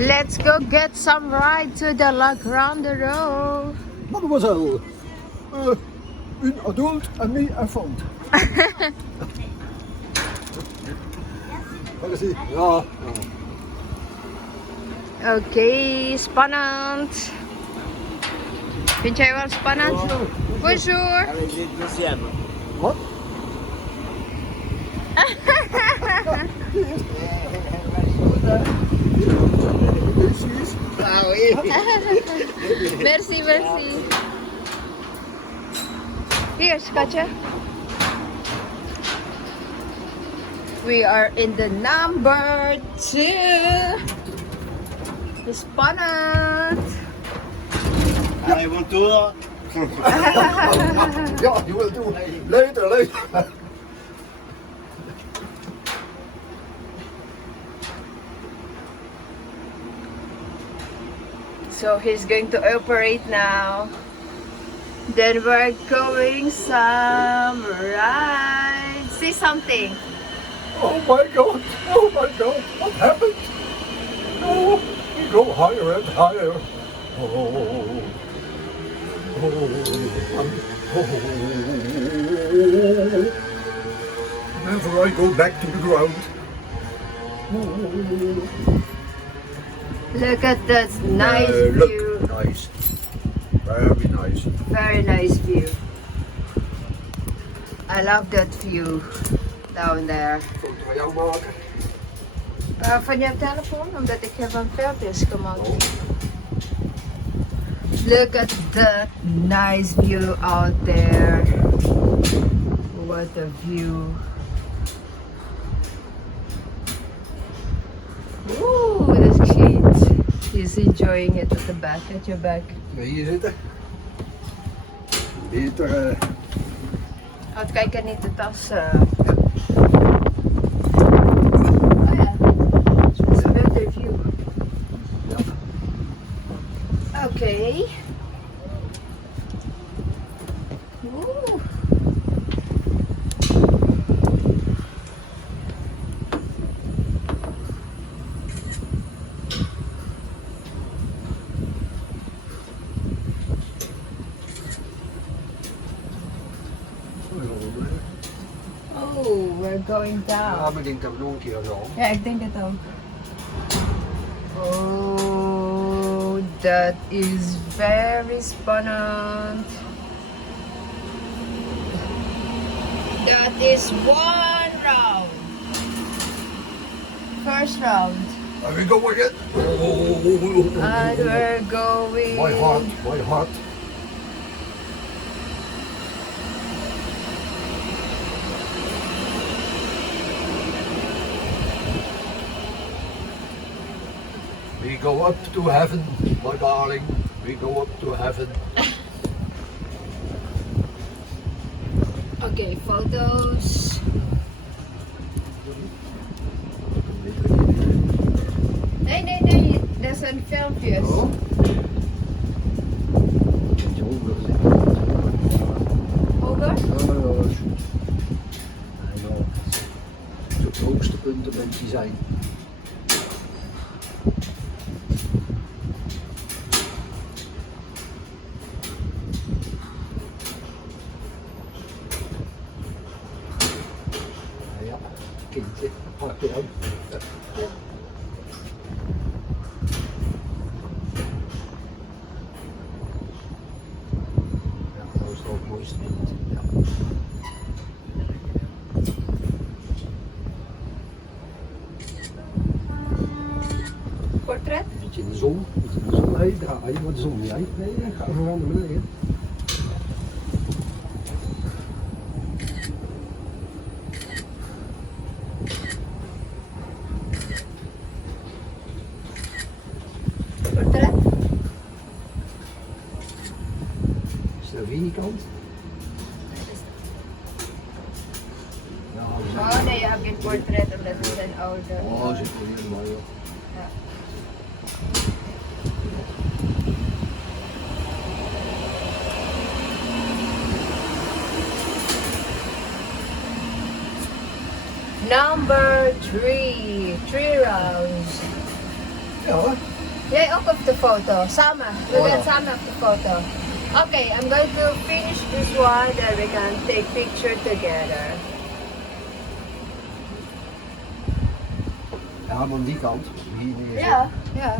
Let's go get some ride to the La Grande Road. Mademoiselle, een adult en me een fond. Waar is hij? Ja. Oké, spannend. Vind jij wel spannend? Bonjour. Wat? Merci, merci. Hier, schatje. We are in the number 2. Spannend. I want to. Ja, you will do. Later. So he's going to operate now. Then we're going some ride. Say something. Oh my god, what happened? No, we go higher and higher. Oh. Never I go back to the ground. Look at that nice Look, view. nice. Very nice. Very nice view. I love that view down there. Foto van jou maken. Van jouw telefoon, omdat ik heb een filmpjes gemaakt. Look at that nice view out there. What a view. Ooh, that's cute. He's enjoying it at the back, at your back. Hier zitten. Beter. Houd kijken niet de tas. Okay. Ooh. Oh, we're going down. Ja, maar ik denk dat we nog een keer zo. Ja, ik denk het ook. Oh, that is very spannend. That is one round. First round. And we go again. And we're going. My heart. We go up to heaven, my darling. We go up to heaven. Okay, photos. Nee, dat zijn filmpjes. Oh. Hoger? Het hoogste punt op het zijn. Ja, kindje, pak je aan. Ja, dat is ook het mooiste punt. Ja. Portret? Beetje in de zon. Nee, draai je, maar de zon niet uit. Nee, ga gewoon naar beneden. Portret? Is dat weer die kant? Ja, we zijn... Oh nee, je hebt geen portret omdat ze zijn ouder. Oh, zit wel helemaal, joh. Ja. Number 3, 3 rounds. Ja hoor. Jij ook op de foto. Samen. We Oh, gaan ja. samen op de foto. Okay, I'm going to finish this one, then we can take picture together. Ja, maar aan die kant. Hier neer. Ja, ja.